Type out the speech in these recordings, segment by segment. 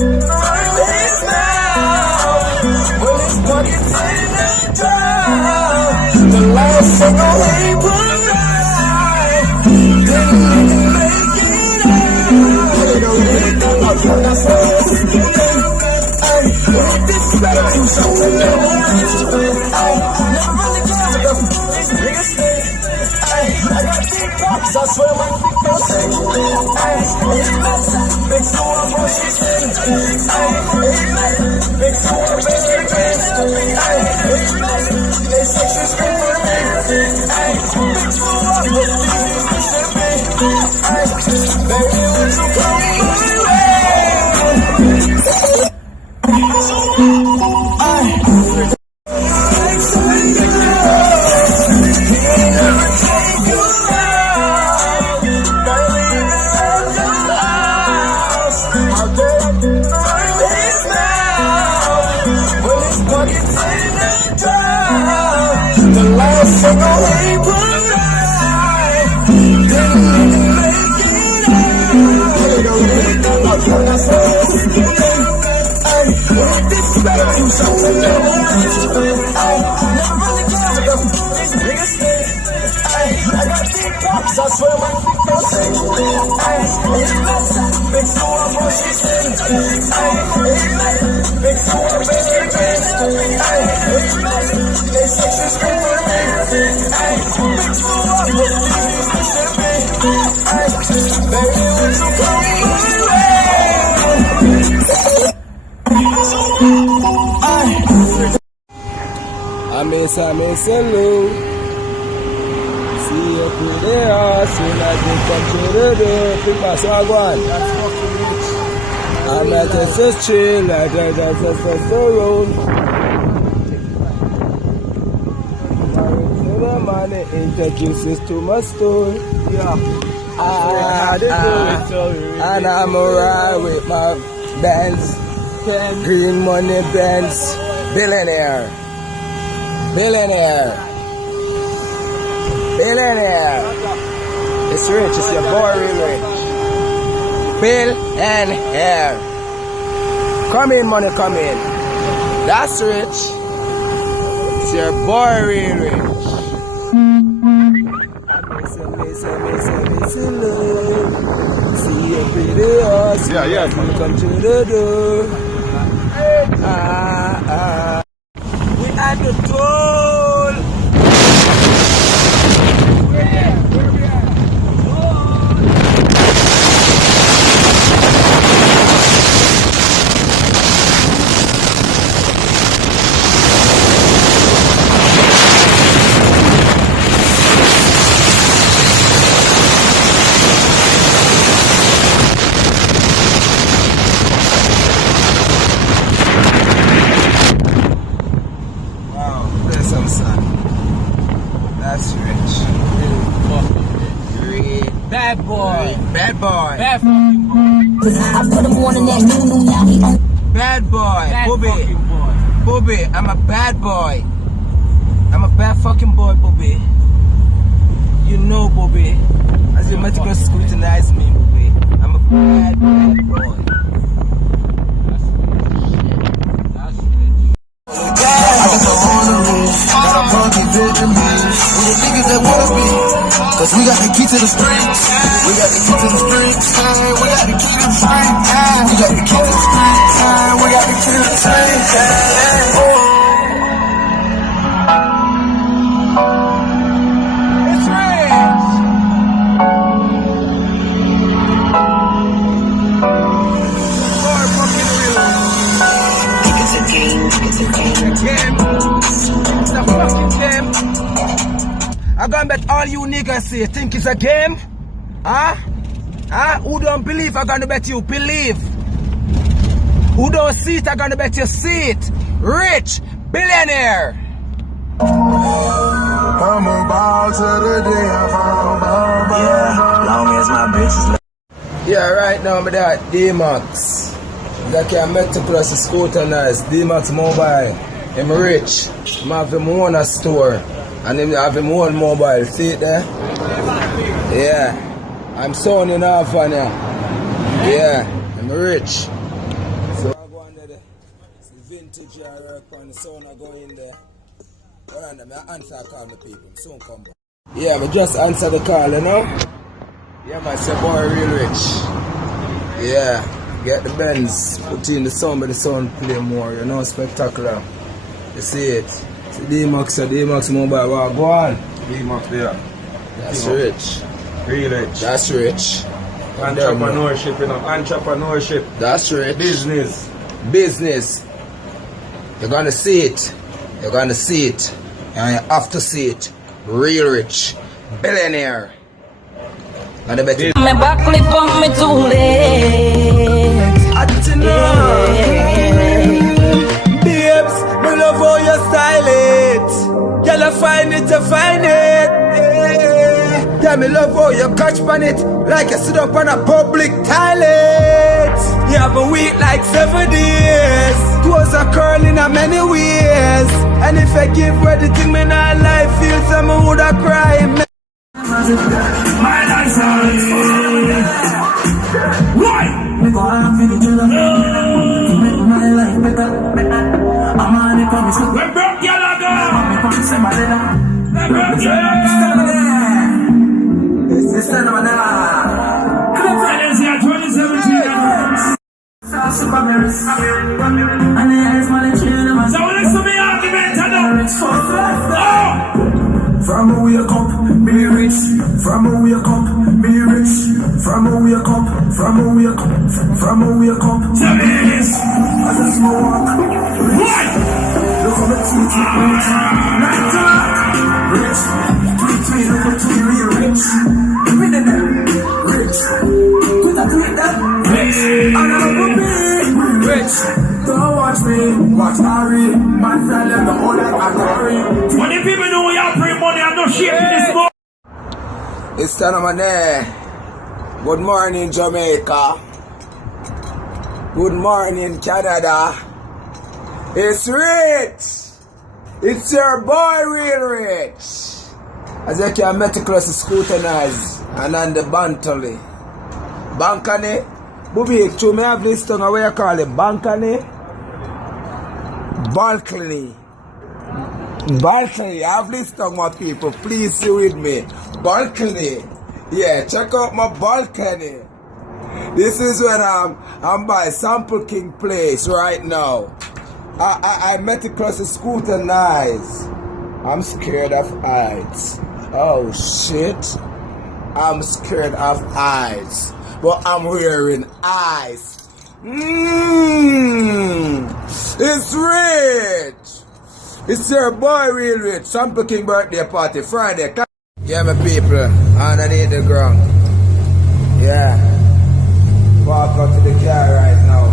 It's now. When his pockets in the drought. The last single he put right. Didn't even make it out. That's what this better do something new. Never really got these niggas think. I got deep pockets, I swear my feet don't sing. Big so I'm on she's in. Big so I'm baby friends. They say she's good for me. Big so I'm with these shipping. Baby, would you come my way? The last single he put right. Didn't even make it out. This better do something new. Never really got these niggas think. I got deep pockets, I swear my feet don't sing. Big so I'm on she's in. Big so I'm baby friends. They say she's good for me. Big so I'm with these shipping. Baby, would you come my way? I miss hello. See you pretty awesome. I think I'm to the people so one. That's fucking rich. I'm not just chill, I just so roll. Money introduces to my story. Yeah. And I'm alright with my bands. Green money bands. Billionaire. It's rich, it's your boy real rich. Billionaire. Come in, money, come in. That's rich. It's your boy real rich. See you pretty awesome. Yeah. Come to the door. We at the toll. Where we at? That's rich. Bad boy. Bad fucking boy. I put him on in that new now he on. Bad boy. Bobby, I'm a bad boy. I'm a bad fucking boy, Bobby. You know, Bobby. As you might go scrutinize me, Bobby. I'm a bad boy. Cause we got the key to the streets. We got the key to the streets. We got the key to the streets. We got the key to the streets. We got the key to the streets. It's rich. Boy, fucking real. It's a game. It's a game. It's a fucking game. I'm gonna bet all you niggas say think it's a game? Huh? Who don't believe I'm gonna bet you believe? Who don't see it I'm gonna bet you see it? Rich billionaire. I'm about to the day I found yeah, long as my bitches. Yeah, right now I'm at D-Max. That can make to plus a scooter nice. D-Max mobile. I'm rich. I have him own a store. And then have him own mobile. See it there? Yeah. I'm sounding off on you. Yeah. I'm rich. there. It's vintage work on the sound I go in there. Hold on, I answer a call the people. Soon come back. Yeah, but just answer the call, you know? Yeah, man, it's a boy real rich. Yeah, get the Benz, put in the sound, but the sound play more, you know, spectacular. You see it? See D-Max mobile, wow, go on. D-Max there. That's rich. Real rich. That's rich. Entrepreneurship, you know, entrepreneurship. That's rich. Business. Business. You're gonna see it. You're gonna see it. And you have to see it. Real rich. Billionaire. And the better. Me back lip on me too late. I didn't know. Babes, me love how you style it. Girl, I find it, I find it. Yeah, me love how you catch on it. Like you sit up on a public toilet. You have a week like 7 days. Toes are curling in many ways. And if I give her the thing, me not life feel some would I cry. My life's why? Me go on for the children. Make my life better. I'm on the promise. We broke your leg. I'm promise my letter. We broke your leg. It's the number now. Fridays here 2017. Super mirrors. And the eyes man and children. So listen to me argument. From a wake up, be rich. From a wake up, be rich. From a wake up, from a wake up, from a wake up. Tell me this. As a small walk. What? Look how the teeth look rich. Night talk. Rich. Tweet, look how tweet real rich. With them. Rich. Put that tweet that. Rich. And I love me. Rich. Don't watch me. Watch Harry. My friend and the whole lot of glory. When the people know we are free money, I'm not shaking this boy. It's time of day. Good morning, Jamaica. Good morning, Canada. It's rich. It's your boy, real rich. As you can meticulously scrutinize and on the Bantally. Bankane. Bubi, to me have this tongue, what you call it? Bankane? Balcony. Balcony, I have this tongue, my people. Please see with me. Balcony. Yeah, check out my balcony. This is when I'm by Sample King Place right now. I meticulously scrutinize. I'm scared of heights. Oh shit. I'm scared of heights. But I'm wearing eyes. It's rich. It's your boy real rich. Sample King birthday party Friday. Yeah, my people, underneath the ground. Yeah. Walk out to the car right now.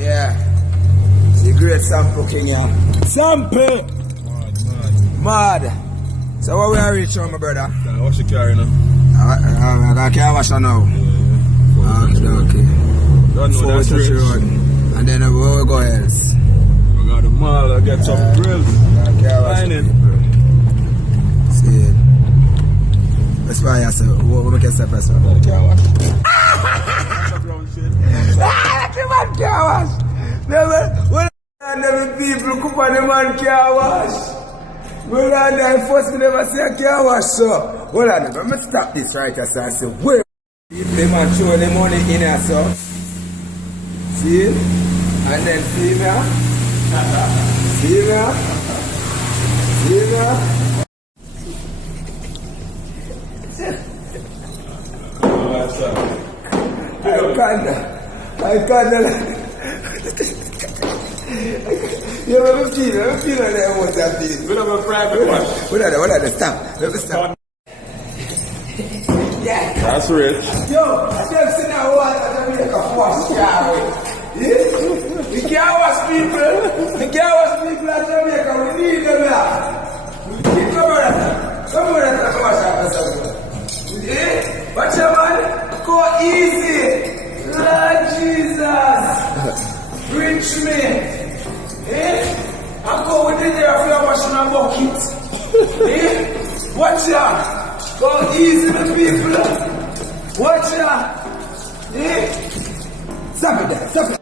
Yeah. See great Sample King, yeah. Sample! Mad. So what we are reaching, my brother? Can I wash the car, you know? I can't wash her now. Okay. Don't know that's rich. And then where we go else? I got the mall, I get some grills. I can't wash the people. See it. That's why I said, what we can say first? I can't wash. Can't wash. Never people cook on the man can't wash. Well, I first never say I can't wash, so. Hold on, let me stop this right here, so I say, where? The man show the money in here, so. See? And then see me? See me? See me? I can't. You have a feel on there what that is. We have a private one. What are they? Stop. Let me stop. Yeah. That's rich. Yo, I just sit down water and make a wash car. Yeah? We can't wash people. We can't wash people at Jamaica. We need them here. Come on, wash up something. Yeah? Watch your man. Go easy. Lord Jesus. Reach me. Eh? I go with it there if you're washing a bucket. Eh? Watch out. Go easy the people. Watch out. Eh? Stop it there. Stop it.